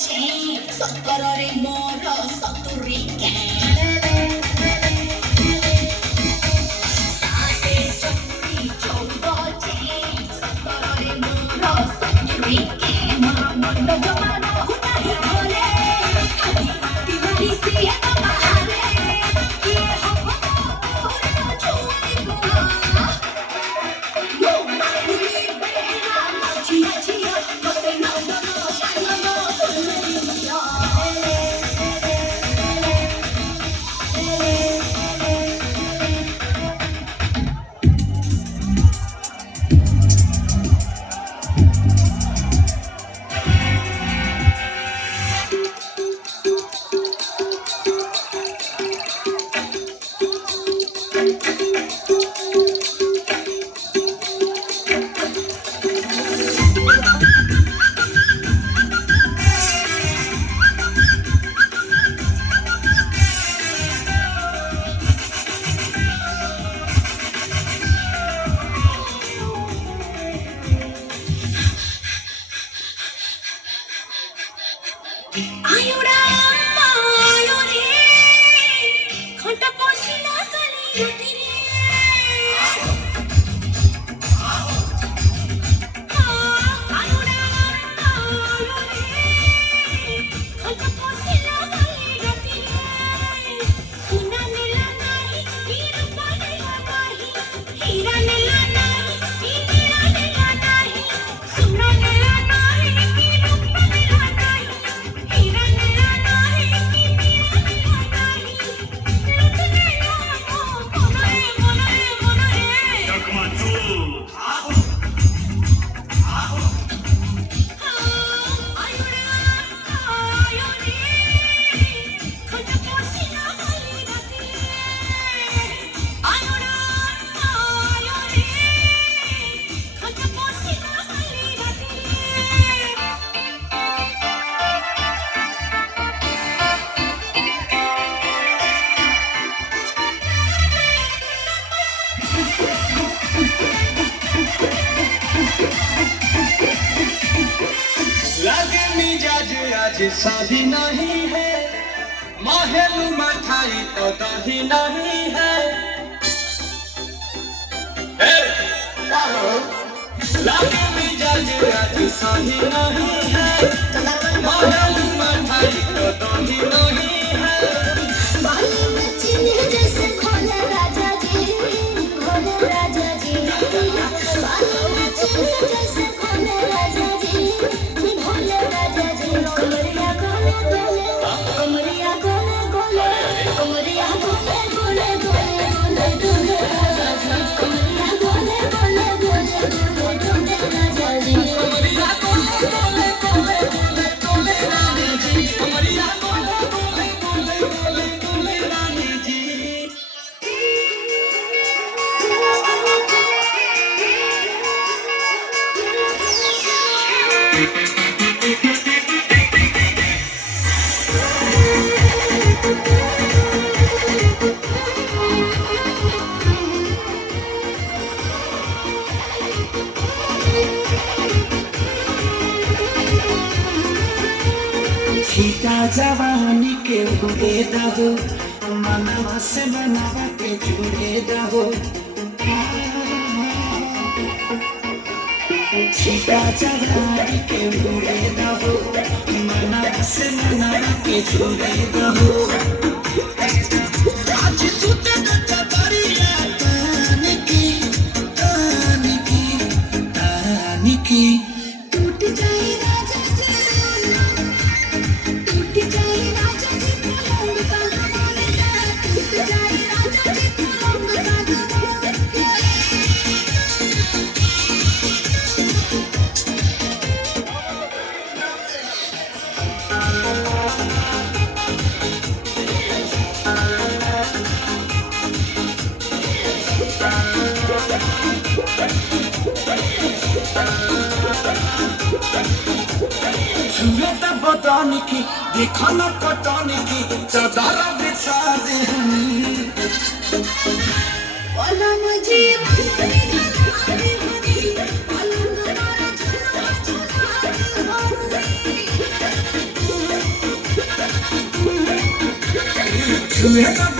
ସତରରେ ମୋର ସତୁରି शादी नहीं है महल मठाई तो दही नहीं है लागे मिजाज आज शादी नहीं है महल मठाई तो दही नहीं है बाली में चीनी जैसे घोले राजा जी बाली में चीनी जैसे घोले राजा जी भोले राजा जी कमरिया गोले गोले कमरिया गोले गोले कमरिया गोले गोले गोले गोले गोले राजा जी कमरिया गोले गोले गोले गोले गोले राजा जी कमरिया गोले गोले गोले गोले गोले रानी जी कमरिया गोले गोले गोले गोले गोले रानी जी छीटा जवानी के उड़े दहो मनवा से बनावा के जुड़े दहो छीटा जवानी के उड़े दहो मनवा से बनावा के जुड़े दहो आज सुते न चतरिया तानी की टूट जाए राजा जी टूट जाए राजा जी पलंग का दरवाजा टूट जाए राजा जी पलंग का दरवाजा बदन की देखो न कटन की चादर बिछा दे पलंग जीवन छुए तो